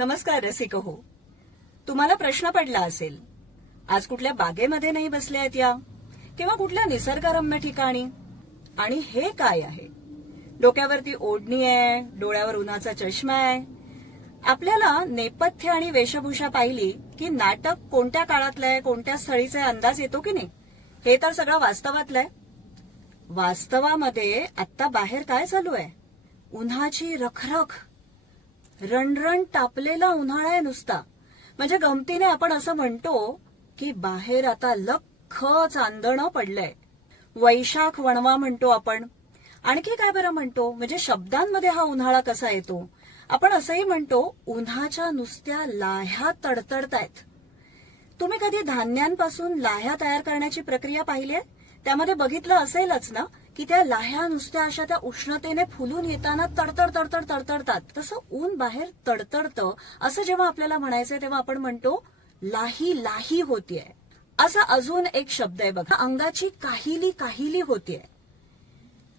नमस्कार रसिक हो. तुम्हाला प्रश्न पडला असेल, आज कुठल्या बागेमध्ये नाही बसल्या आहेत या, किंवा कुठल्या निसर्गरम्य ठिकाणी, आणि हे काय आहे? डोक्यावरती ओढणी आहे, डोळ्यावर उन्हाचा चष्मा आहे. आपल्याला नेपथ्य आणि वेशभूषा पाहिली की नाटक कोणत्या काळातलं आहे, कोणत्या स्थळीचा अंदाज येतो की नाही? हे तर सगळं वास्तवातलं आहे. वास्तवामध्ये आत्ता बाहेर काय चालू आहे? उन्हाची रखरख, रणरण तापलेला उन्हाळा आहे नुसता. म्हणजे गमतीने आपण असं म्हणतो की बाहेर आता लख्ख चांदणं पडलंय. वैशाख वणवा म्हणतो आपण. आणखी काय बरं म्हणतो? म्हणजे शब्दांमध्ये हा उन्हाळा कसा येतो? आपण असंही म्हणतो, उन्हाच्या नुसत्या लाह्या तडतडतायत. तुम्ही कधी धान्यांपासून लाह्या तयार करण्याची प्रक्रिया पाहिली आहे? त्यामध्ये बघितलं असेलच ना की त्या लाह्या नुसत्या अशा त्या उष्णतेने फुलून येताना तडतड तडतड तडतडतात. तसं ऊन बाहेर तडतडतं असं जेव्हा आपल्याला म्हणायचंय तेव्हा आपण म्हणतो लाही लाही होतीये. असा अजून एक शब्द आहे बघा, अंगाची काहिली काहिली होतीये.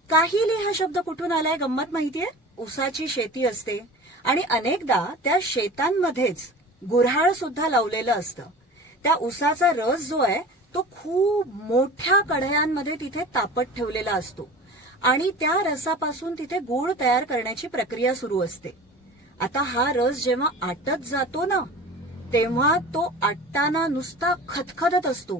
काहिली हा शब्द कुठून आलाय गंमत माहितीये? ऊसाची शेती असते आणि अनेकदा त्या शेतांमध्येच गुऱ्हाळ सुद्धा लावलेलं असतं. त्या ऊसाचा रस जो आहे तो खूप मोठ्या कढयांमध्ये तिथे तापत ठेवलेला असतो आणि त्या रसापासून तिथे गूळ तयार करण्याची प्रक्रिया सुरू असते. आता हा रस जेव्हा आटत जातो ना, तेव्हा तो आटताना नुसता खदखदत असतो.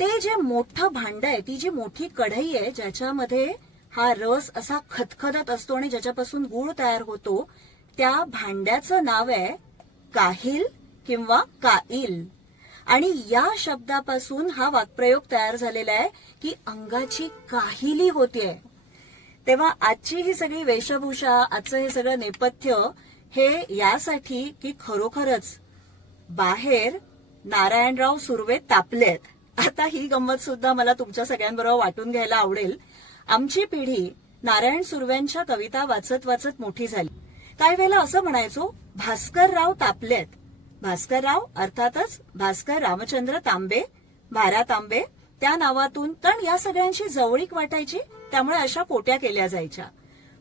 ते जे मोठं भांड आहे, ती जी मोठी कढई आहे ज्याच्यामध्ये हा रस असा खदखदत असतो आणि ज्याच्यापासून गूळ तयार होतो, त्या भांड्याचं नाव आहे काहिल किंवा काईल. आणि या शब्दापासून हा वाक्प्रयोग तयार झालेला आहे की अंगाची काहिली होतीये. तेव्हा आजची ही सगळी वेशभूषा, आजचं हे सगळं नेपथ्य हे यासाठी की खरोखरच बाहेर नारायणराव सुर्वे तापलेत. आता ही गंमत सुद्धा मला तुमच्या सगळ्यांबरोबर वाटून घ्यायला आवडेल. आमची पिढी नारायण सुर्व्यांच्या कविता वाचत वाचत मोठी झाली. काही वेळेला असं म्हणायचो, भास्करराव तापलेत. भास्करराव अर्थातच भास्कर रामचंद्र तांबे, भारा तांबे, त्या नावातून. कारण या सगळ्यांची जवळीक वाटायची, त्यामुळे अशा पोट्या केल्या जायच्या.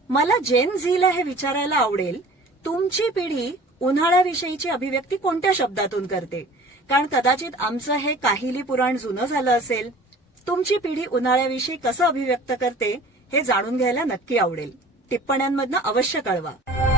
मला जेन झीला हे विचारायला आवडेल, तुमची पिढी उन्हाळ्याविषयीची अभिव्यक्ती कोणत्या शब्दातून करते? कारण कदाचित आमचं हे काहिली पुराण जुनं झालं असेल. तुमची पिढी उन्हाळ्याविषयी कसं अभिव्यक्त करते हे जाणून घ्यायला नक्की आवडेल. टिप्पण्यांमधनं अवश्य कळवा.